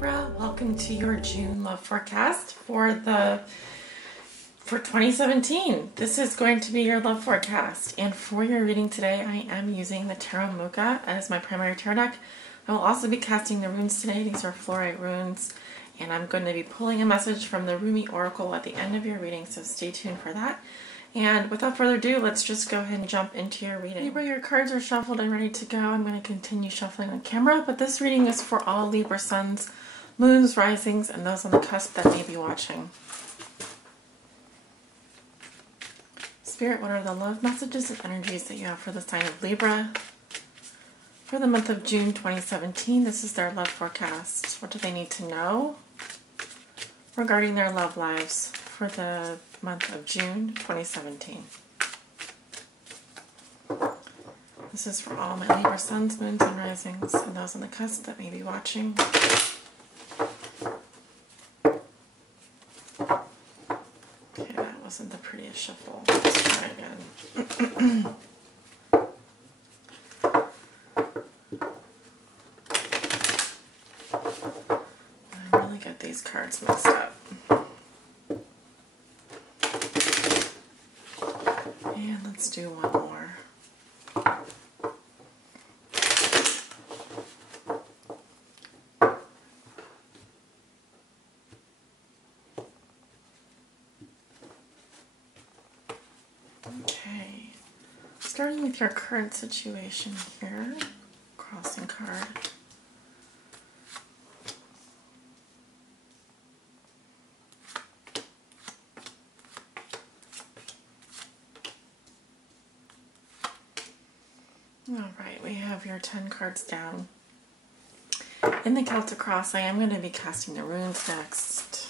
Libra, welcome to your June love forecast for 2017. This is going to be your love forecast, and for your reading today I am using the Tarot Mocha as my primary tarot deck. I will also be casting the runes today. These are fluorite runes, and I'm going to be pulling a message from the Rumi Oracle at the end of your reading, so stay tuned for that. And without further ado, let's just go ahead and jump into your reading. Libra, your cards are shuffled and ready to go. I'm going to continue shuffling on camera, but this reading is for all Libra Suns, Moons, Risings, and those on the cusp that may be watching. Spirit, what are the love messages and energies that you have for the sign of Libra for the month of June 2017? This is their love forecast. What do they need to know regarding their love lives for the month of June 2017? This is for all my Libra Suns, Moons, and Risings, and those on the cusp that may be watching. Okay, that wasn't the prettiest shuffle. Let's try again. I really get these cards mixed up. And let's do one more. Okay, starting with your current situation here, crossing card. Alright, we have your 10 cards down. In the Celtic Cross, I am going to be casting the runes next.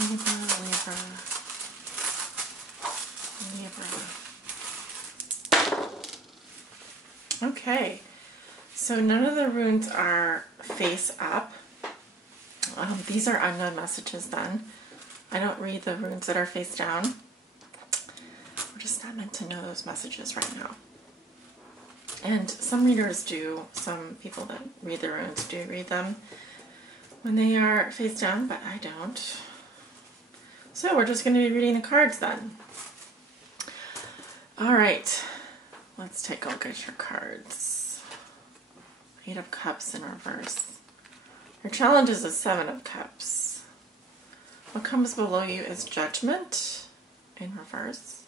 Libra, Libra, Libra. Okay, so none of the runes are face up. These are unknown messages then. I don't read the runes that are face down. We're just not meant to know those messages right now. And some readers do, some people that read the runes do read them when they are face down, but I don't. So we're just going to be reading the cards then. Alright, let's take a look at your cards. 8 of Cups in reverse. Your challenge is a 7 of Cups. What comes below you is Judgment in reverse.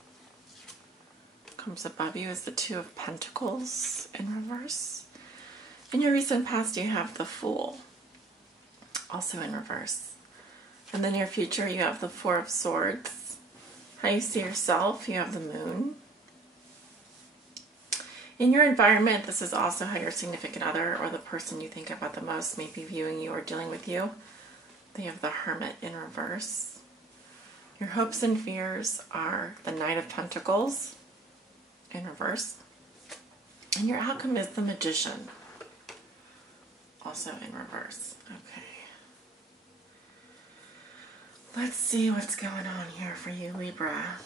What comes above you is the 2 of Pentacles in reverse. In your recent past you have the Fool, also in reverse. And then your future, you have the 4 of Swords. How you see yourself, you have the Moon. In your environment, this is also how your significant other or the person you think about the most may be viewing you or dealing with you. They have the Hermit in reverse. Your hopes and fears are the Knight of Pentacles in reverse. And your outcome is the Magician, also in reverse. Okay. Let's see what's going on here for you, Libra.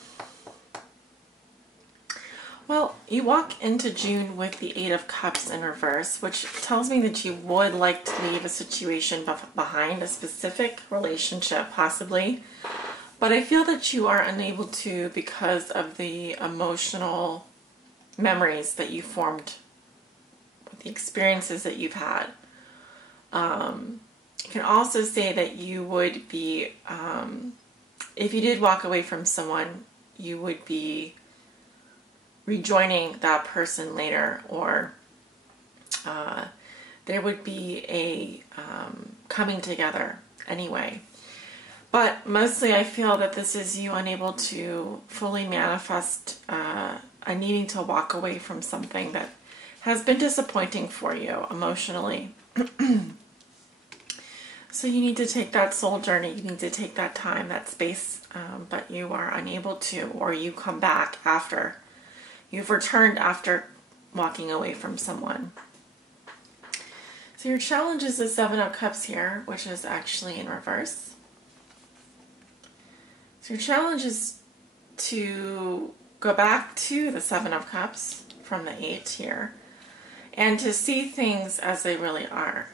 Well, you walk into June with the 8 of Cups in reverse, which tells me that you would like to leave a situation behind, a specific relationship, possibly. But I feel that you are unable to because of the emotional memories that you formed with the experiences that you've had. You can also say that you would be, if you did walk away from someone, you would be rejoining that person later, or there would be a coming together anyway. But mostly I feel that this is you unable to fully manifest a needing to walk away from something that has been disappointing for you emotionally. So you need to take that soul journey, you need to take that time, that space, but you are unable to, or you come back after. You've returned after walking away from someone. So your challenge is the Seven of Cups here, which is actually in reverse. So your challenge is to go back to the Seven of Cups from the Eight here and to see things as they really are.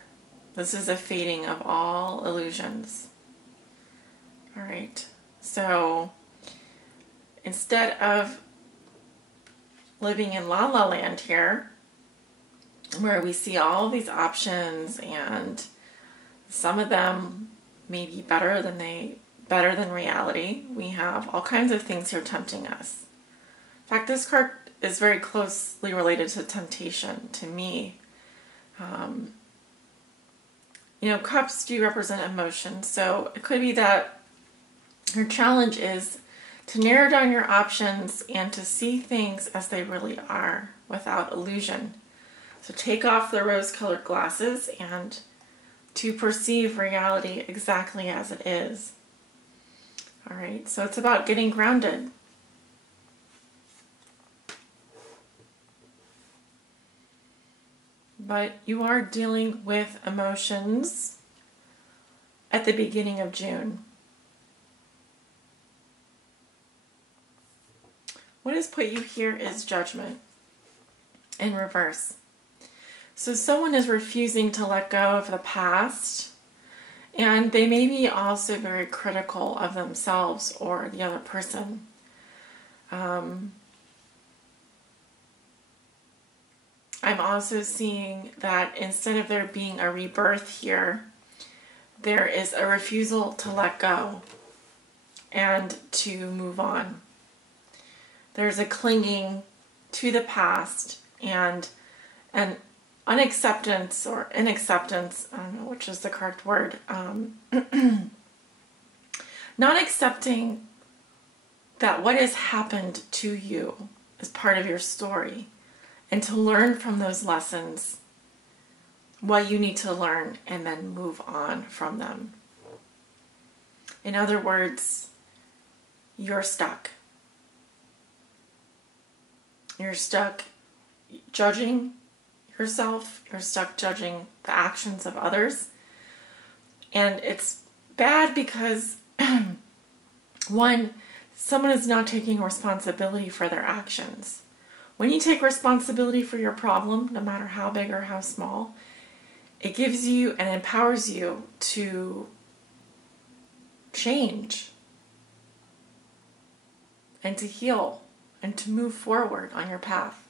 This is a fading of all illusions. All right. So instead of living in La La Land here, where we see all these options and some of them may be better than reality, we have all kinds of things here tempting us. In fact, this card is very closely related to temptation to me. You know, cups do represent emotion, so it could be that your challenge is to narrow down your options and to see things as they really are without illusion. So take off the rose-colored glasses and to perceive reality exactly as it is. All right, so it's about getting grounded. But you are dealing with emotions at the beginning of June. What has put you here is Judgment in reverse. So someone is refusing to let go of the past, and they may be also very critical of themselves or the other person. I'm also seeing that instead of there being a rebirth here, there is a refusal to let go and to move on. There's a clinging to the past and an unacceptance or inacceptance, I don't know which is the correct word, not accepting that what has happened to you is part of your story, and to learn from those lessons what you need to learn and then move on from them. In other words, you're stuck. You're stuck judging yourself. You're stuck judging the actions of others. And it's bad because, one, someone is not taking responsibility for their actions. When you take responsibility for your problem, no matter how big or how small, it gives you and empowers you to change and to heal and to move forward on your path.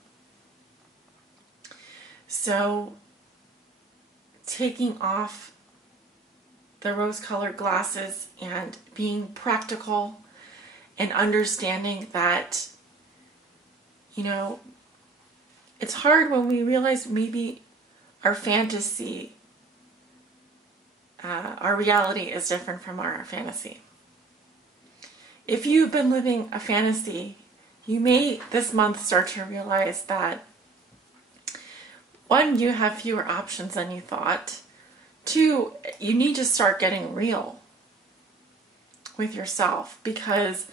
So, taking off the rose-colored glasses and being practical and understanding that, you know, it's hard when we realize maybe our fantasy, our reality is different from our fantasy. If you've been living a fantasy, you may this month start to realize that, one, you have fewer options than you thought. Two, you need to start getting real with yourself, because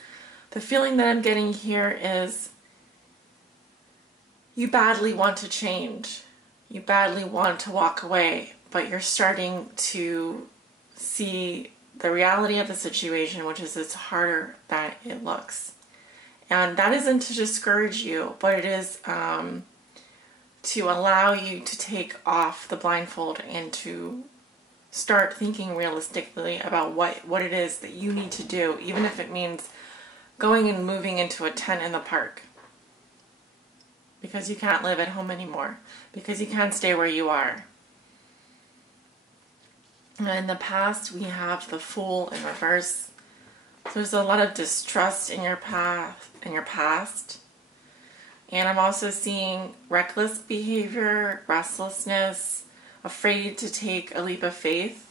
the feeling that I'm getting here is you badly want to change. You badly want to walk away, but you're starting to see the reality of the situation, which is it's harder than it looks. And that isn't to discourage you, but it is to allow you to take off the blindfold and to start thinking realistically about what it is that you need to do, even if it means going and moving into a tent in the park. Because you can't live at home anymore. Because you can't stay where you are. In the past, we have the Fool in reverse. So there's a lot of distrust in your past. And I'm also seeing reckless behavior, restlessness, afraid to take a leap of faith.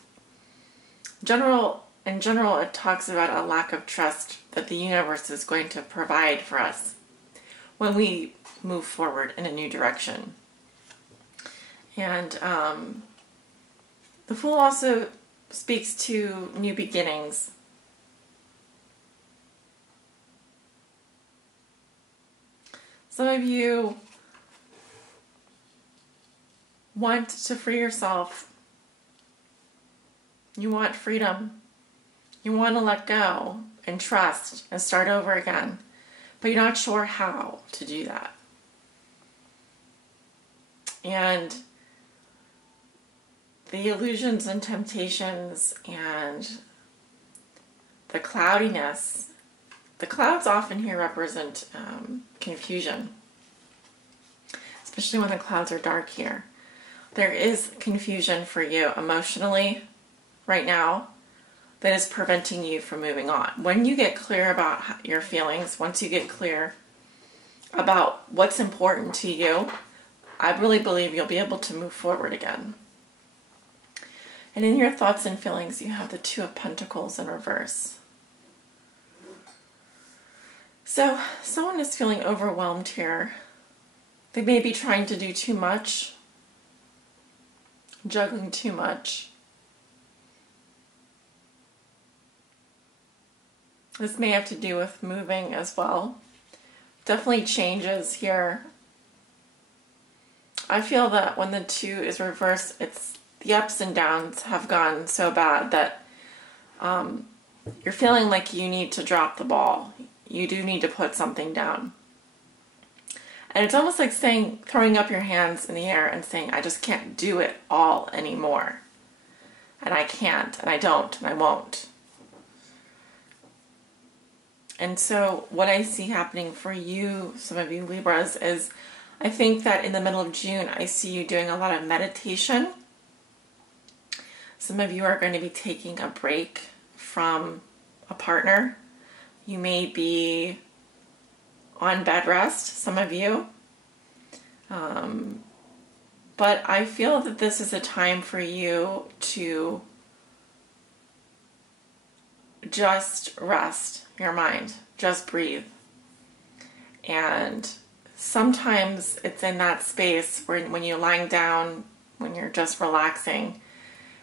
In general, it talks about a lack of trust that the universe is going to provide for us when we move forward in a new direction. And the Fool also speaks to new beginnings. Some of you want to free yourself. You want freedom. You want to let go and trust and start over again, but you're not sure how to do that. And the illusions and temptations and the cloudiness, the clouds often here represent confusion, especially when the clouds are dark here. There is confusion for you emotionally right now that is preventing you from moving on. When you get clear about your feelings, once you get clear about what's important to you, I really believe you'll be able to move forward again. And in your thoughts and feelings, you have the Two of Pentacles in reverse. So someone is feeling overwhelmed here. They may be trying to do too much, juggling too much. This may have to do with moving as well. Definitely changes here. I feel that when the Two is reversed, it's the ups and downs have gone so bad that you're feeling like you need to drop the ball. You do need to put something down. And it's almost like saying, throwing up your hands in the air and saying, I just can't do it all anymore. And I can't, and I don't, and I won't. And so what I see happening for you, some of you Libras, is I think that in the middle of June, I see you doing a lot of meditation. Some of you are going to be taking a break from a partner. You may be on bed rest, some of you. But I feel that this is a time for you to just rest your mind, just breathe. And sometimes it's in that space where when you're lying down, when you're just relaxing,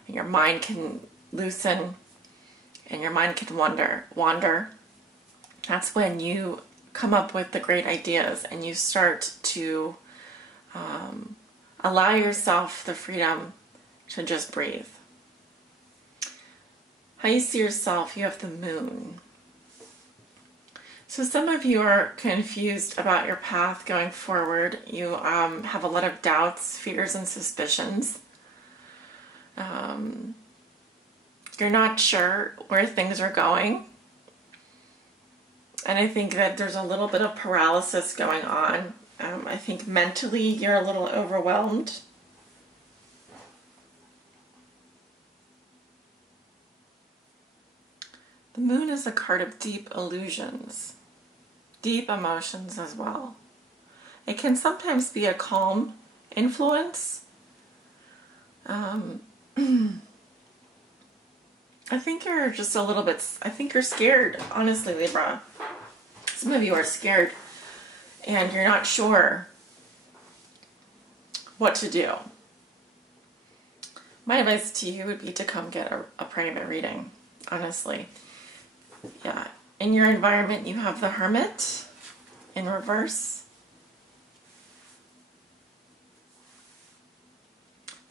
and your mind can loosen and your mind can wander. That's when you come up with the great ideas and you start to allow yourself the freedom to just breathe. How you see yourself, you have the Moon. So some of you are confused about your path going forward. You have a lot of doubts, fears, and suspicions. You're not sure where things are going. And I think that there's a little bit of paralysis going on. I think mentally you're a little overwhelmed. The Moon is a card of deep illusions, deep emotions as well. It can sometimes be a calm influence. I think you're just a little bit, I think you're scared, honestly, Libra. Some of you are scared and you're not sure what to do. My advice to you would be to come get a private reading, honestly. Yeah. In your environment, you have the Hermit in reverse.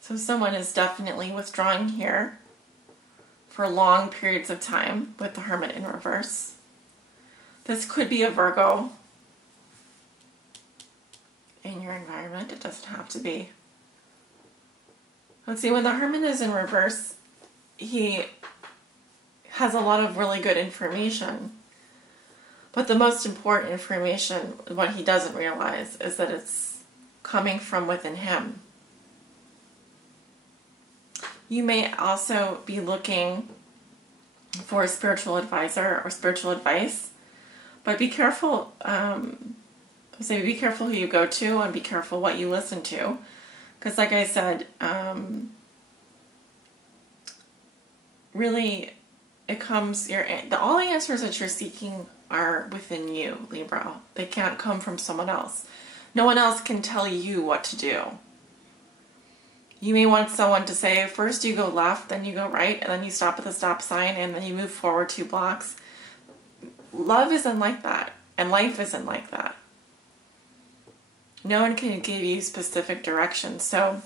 So someone is definitely withdrawing here for long periods of time with the Hermit in reverse. This could be a Virgo in your environment. It doesn't have to be. Let's see, when the Hermit is in reverse, he has a lot of really good information. But the most important information, what he doesn't realize, is that it's coming from within him. You may also be looking for a spiritual advisor or spiritual advice, but be careful. Be careful who you go to and be careful what you listen to, because, like I said, really, it comes. All the answers that you're seeking are within you, Libra. They can't come from someone else. No one else can tell you what to do. You may want someone to say, first you go left, then you go right, and then you stop at the stop sign, and then you move forward 2 blocks. Love isn't like that, and life isn't like that. No one can give you specific directions. So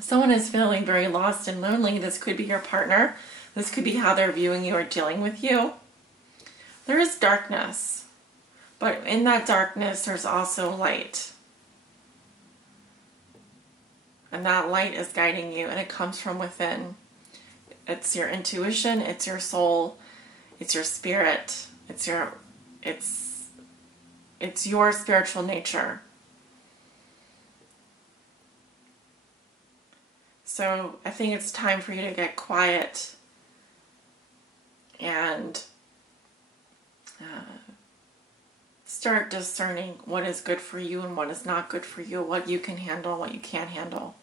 someone is feeling very lost and lonely. This could be your partner. This could be how they're viewing you or dealing with you. There is darkness, but in that darkness, there's also light. And that light is guiding you, and it comes from within. It's your intuition, it's your soul, it's your spirit, it's your spiritual nature. So I think it's time for you to get quiet and start discerning what is good for you and what is not good for you, what you can handle, what you can't handle.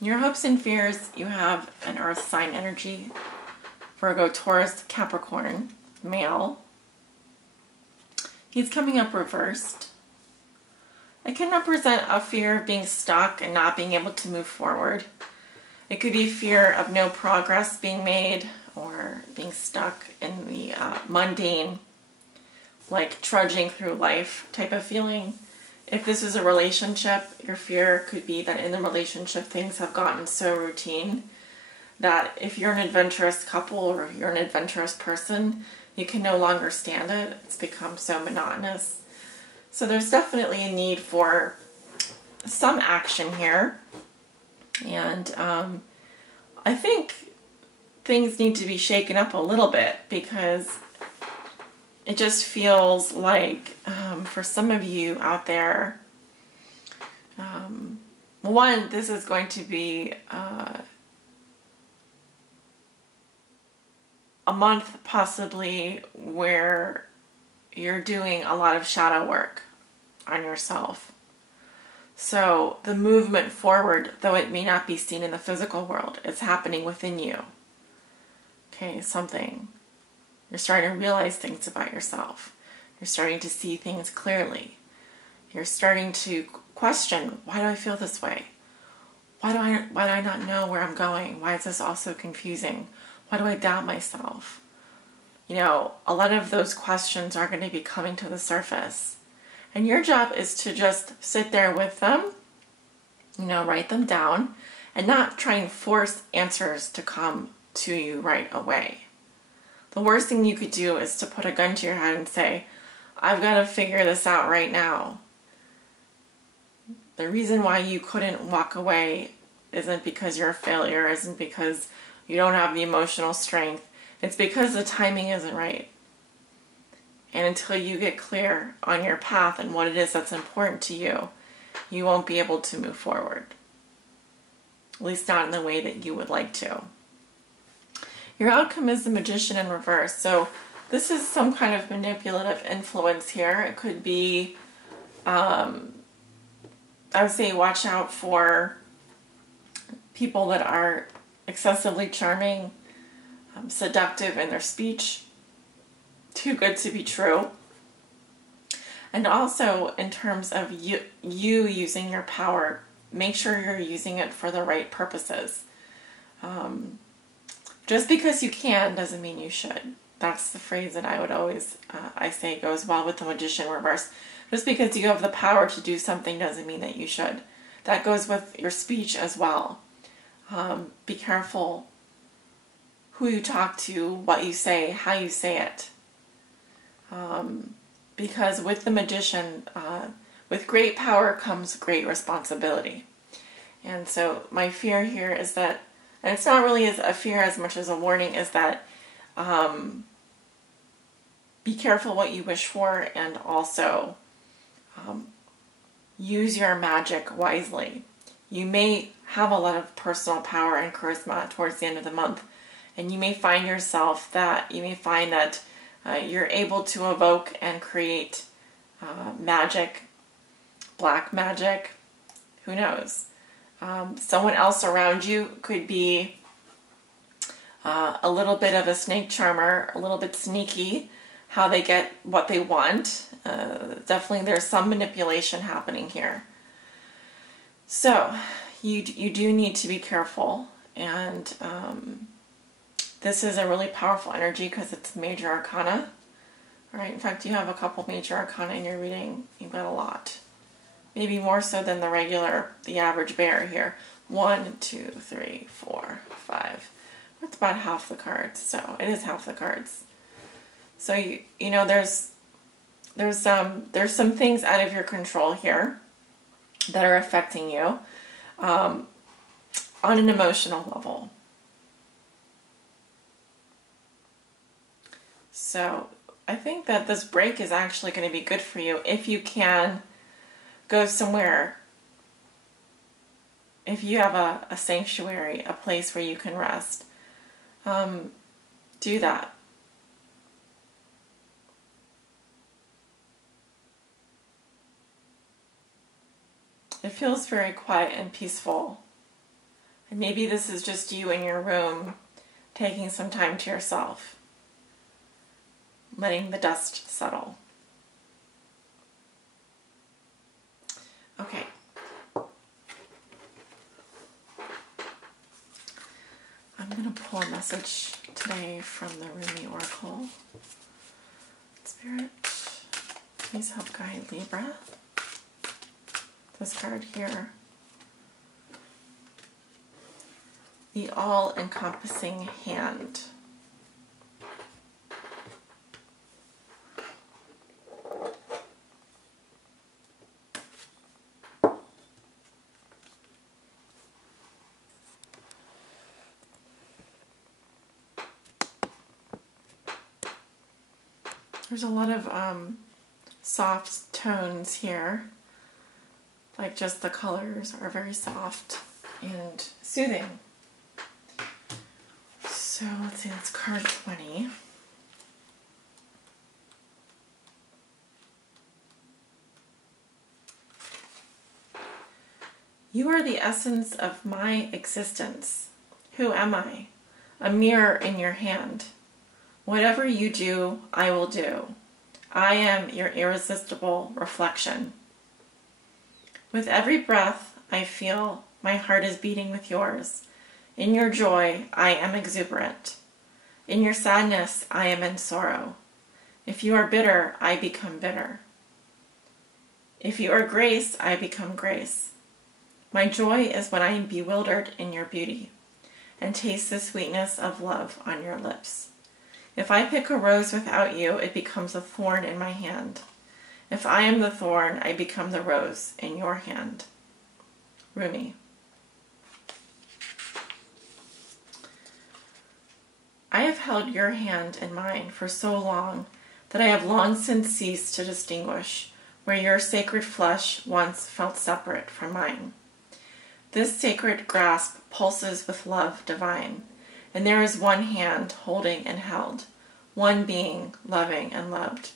In your hopes and fears, you have an earth sign energy: Virgo, Taurus, Capricorn, male. He's coming up reversed. It can represent a fear of being stuck and not being able to move forward. It could be fear of no progress being made, or being stuck in the mundane, like trudging through life type of feeling. If this is a relationship, your fear could be that in the relationship things have gotten so routine that if you're an adventurous couple or if you're an adventurous person, you can no longer stand it. It's become so monotonous. So there's definitely a need for some action here. And I think things need to be shaken up a little bit, because it just feels like for some of you out there, one, this is going to be a month possibly where you're doing a lot of shadow work on yourself. So the movement forward, though it may not be seen in the physical world, it's happening within you. Okay, something. You're starting to realize things about yourself. You're starting to see things clearly. You're starting to question, why do I feel this way? Why do I not know where I'm going? Why is this all so confusing? Why do I doubt myself? You know, a lot of those questions are going to be coming to the surface. And your job is to just sit there with them, you know, write them down, and not try and force answers to come to you right away. The worst thing you could do is to put a gun to your head and say, I've got to figure this out right now. The reason why you couldn't walk away isn't because you're a failure, isn't because you don't have the emotional strength. It's because the timing isn't right. And until you get clear on your path and what it is that's important to you, you won't be able to move forward. At least not in the way that you would like to. Your outcome is the Magician in reverse. So this is some kind of manipulative influence here. It could be, I would say, watch out for people that are excessively charming, seductive in their speech, too good to be true. And also in terms of you using your power, make sure you're using it for the right purposes. Just because you can doesn't mean you should. That's the phrase that I would always, I say goes well with the Magician reverse. Just because you have the power to do something doesn't mean that you should. That goes with your speech as well. Be careful who you talk to, what you say, how you say it. Because with the Magician, with great power comes great responsibility. And so my fear here is that, and it's not really a fear as much as a warning, is that be careful what you wish for, and also use your magic wisely. You may have a lot of personal power and charisma towards the end of the month, and you may find that you're able to evoke and create magic, black magic, who knows. Someone else around you could be a little bit of a snake charmer, a little bit sneaky, how they get what they want. Definitely there's some manipulation happening here. So you do need to be careful, and this is a really powerful energy because it's major arcana. All right, in fact, you have a couple major arcana in your reading. You've got a lot. maybe more so than the average bear here. 1, 2, 3, 4, 5. That's about half the cards. So it is half the cards. So you know there's some things out of your control here that are affecting you on an emotional level. So I think that this break is actually going to be good for you if you can go somewhere. If you have a sanctuary, a place where you can rest, do that. It feels very quiet and peaceful. And maybe this is just you in your room taking some time to yourself, letting the dust settle. Okay. I'm going to pull a message today from the Rumi Oracle. Spirit, please help guide Libra. This card here. The all-encompassing hand. There's a lot of soft tones here. Like just the colors are very soft and soothing. So let's see, that's card 20. You are the essence of my existence. Who am I? A mirror in your hand. Whatever you do, I will do. I am your irresistible reflection. With every breath, I feel my heart is beating with yours. In your joy, I am exuberant. In your sadness, I am in sorrow. If you are bitter, I become bitter. If you are grace, I become grace. My joy is when I am bewildered in your beauty and taste the sweetness of love on your lips. If I pick a rose without you, it becomes a thorn in my hand. If I am the thorn, I become the rose in your hand. Rumi. I have held your hand in mine for so long that I have long since ceased to distinguish where your sacred flesh once felt separate from mine. This sacred grasp pulses with love divine, and there is one hand holding and held, one being loving and loved,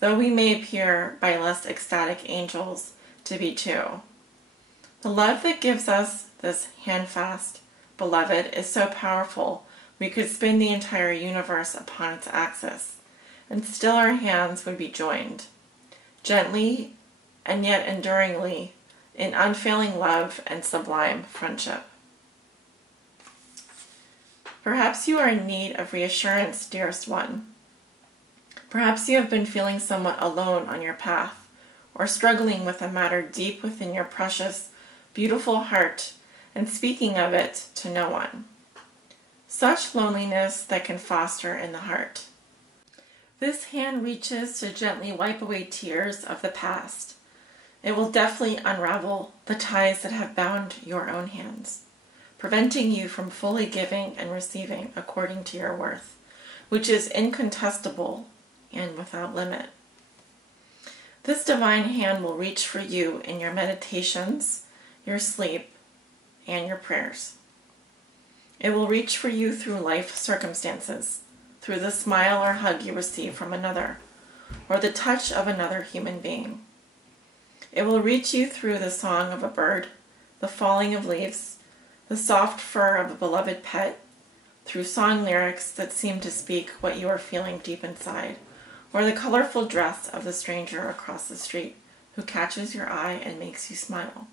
though we may appear by less ecstatic angels to be two. The love that gives us this handfast beloved is so powerful we could spin the entire universe upon its axis, and still our hands would be joined, gently and yet enduringly, in unfailing love and sublime friendship. Perhaps you are in need of reassurance, dearest one. Perhaps you have been feeling somewhat alone on your path, or struggling with a matter deep within your precious, beautiful heart, and speaking of it to no one. Such loneliness that can foster in the heart. This hand reaches to gently wipe away tears of the past. It will deftly unravel the ties that have bound your own hands, preventing you from fully giving and receiving according to your worth, which is incontestable and without limit. This divine hand will reach for you in your meditations, your sleep, and your prayers. It will reach for you through life circumstances, through the smile or hug you receive from another, or the touch of another human being. It will reach you through the song of a bird, the falling of leaves, the soft fur of a beloved pet, through song lyrics that seem to speak what you are feeling deep inside, or the colorful dress of the stranger across the street who catches your eye and makes you smile.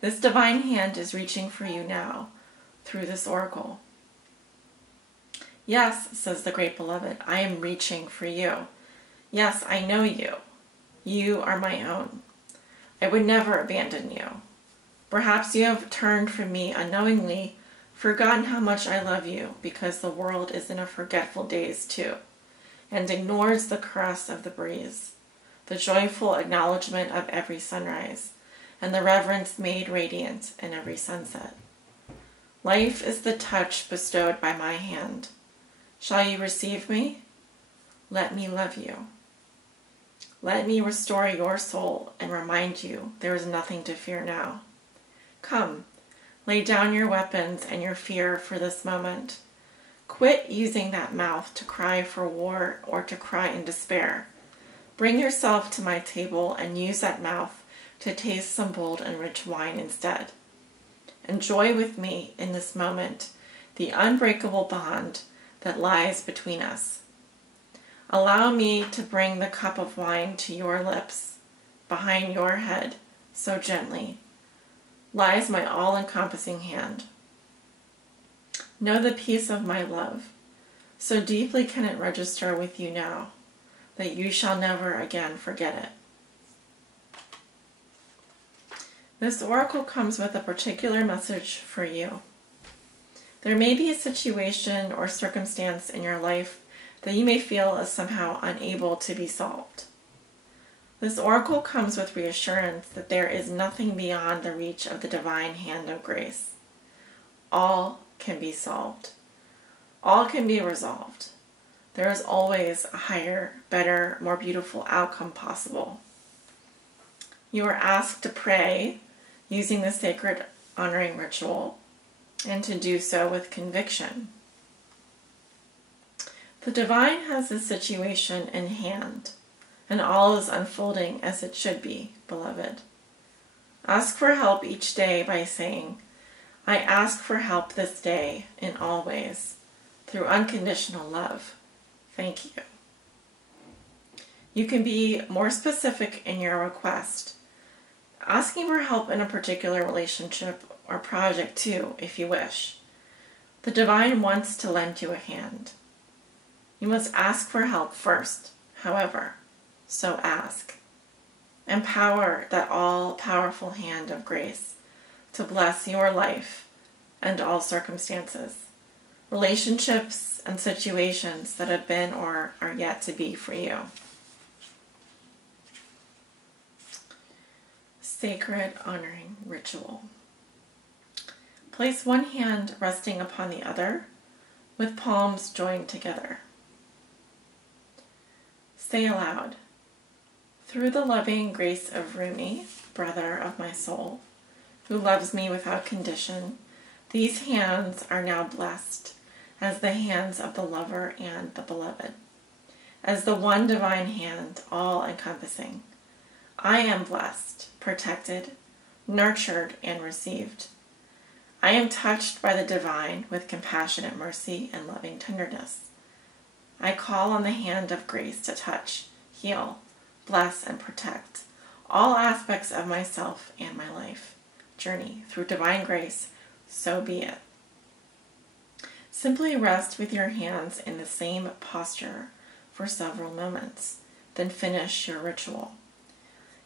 This divine hand is reaching for you now through this oracle. Yes, says the great beloved, I am reaching for you. Yes, I know you. You are my own. I would never abandon you. Perhaps you have turned from me unknowingly, forgotten how much I love you because the world is in a forgetful daze too, and ignores the caress of the breeze, the joyful acknowledgement of every sunrise, and the reverence made radiant in every sunset. Life is the touch bestowed by my hand. Shall you receive me? Let me love you. Let me restore your soul and remind you there is nothing to fear now. Come, lay down your weapons and your fear for this moment. Quit using that mouth to cry for war or to cry in despair. Bring yourself to my table and use that mouth to taste some bold and rich wine instead. Enjoy with me in this moment the unbreakable bond that lies between us. Allow me to bring the cup of wine to your lips. Behind your head, so gently, lies my all-encompassing hand. Know the peace of my love. So deeply can it register with you now that you shall never again forget it. This oracle comes with a particular message for you. There may be a situation or circumstance in your life that you may feel is somehow unable to be solved. This oracle comes with reassurance that there is nothing beyond the reach of the divine hand of grace. All can be solved. All can be resolved. There is always a higher, better, more beautiful outcome possible. You are asked to pray using the sacred honoring ritual and to do so with conviction. The divine has the situation in hand, and all is unfolding as it should be, beloved. Ask for help each day by saying, I ask for help this day in all ways, through unconditional love. Thank you. You can be more specific in your request, asking for help in a particular relationship or project too, if you wish. The divine wants to lend you a hand. You must ask for help first, however, so ask. Empower that all-powerful hand of grace to bless your life and all circumstances, relationships and situations that have been or are yet to be for you. Sacred honoring ritual. Place one hand resting upon the other with palms joined together. Say aloud, through the loving grace of Rumi, brother of my soul, who loves me without condition, these hands are now blessed as the hands of the lover and the beloved, as the one divine hand, all-encompassing. I am blessed, protected, nurtured, and received. I am touched by the divine with compassionate mercy and loving tenderness. I call on the hand of grace to touch, heal, bless, and protect all aspects of myself and my life journey through divine grace, so be it. Simply rest with your hands in the same posture for several moments, then finish your ritual.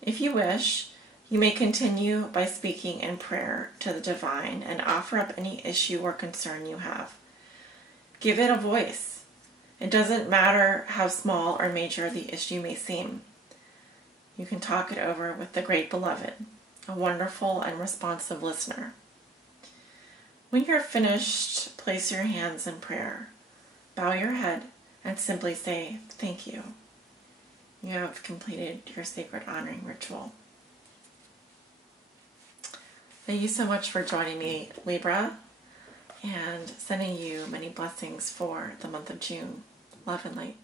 If you wish, you may continue by speaking in prayer to the divine and offer up any issue or concern you have. Give it a voice. It doesn't matter how small or major the issue may seem. You can talk it over with the great beloved, a wonderful and responsive listener. When you're finished, place your hands in prayer, bow your head, and simply say, thank you. You have completed your sacred honoring ritual. Thank you so much for joining me, Libra, and sending you many blessings for the month of June. Love and light.